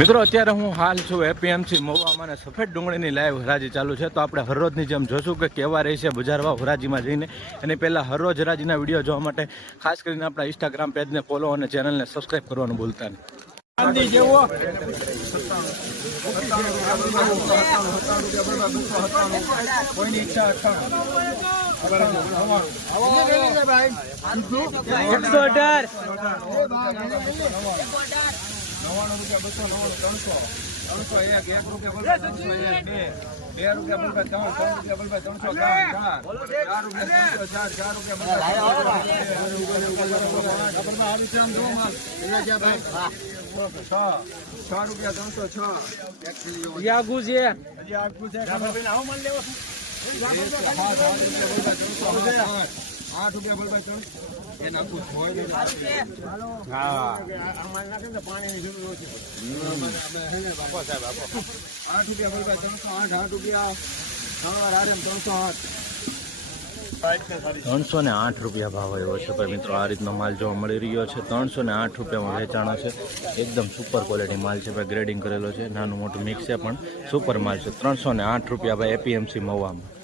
મિત્રો અત્યારે હું હાલ છું એપીએમસી મહુવામાં અને સફેદ ડુંગળીની લાઈવ હરાજી ચાલુ છે. તો આપણે હરરોજની જેમ જોશું કે કેવા રહેશે બજાર ભાવ હરાજીમાં જઈને. અને પહેલાં હરરોજ હરાજીના વિડીયો જોવા માટે ખાસ કરીને આપણા ઇન્સ્ટાગ્રામ પેજને ફોલો અને ચેનલને સબસ્ક્રાઈબ કરવાનું ભૂલતા નહીં. ₹308 ભાવ આવ્યો છે ભાઈ મિત્રો. આ રીતનો માલ જોવા મળી રહ્યો છે. ₹308 વેચાણો છે. એકદમ સુપર ક્વોલિટી માલ છે ભાઈ. ગ્રેડિંગ કરેલો છે. નાનું મોટું મિક્સ છે પણ સુપર માલ છે. ₹308 ભાઈ એપીએમસી મહુવામાં.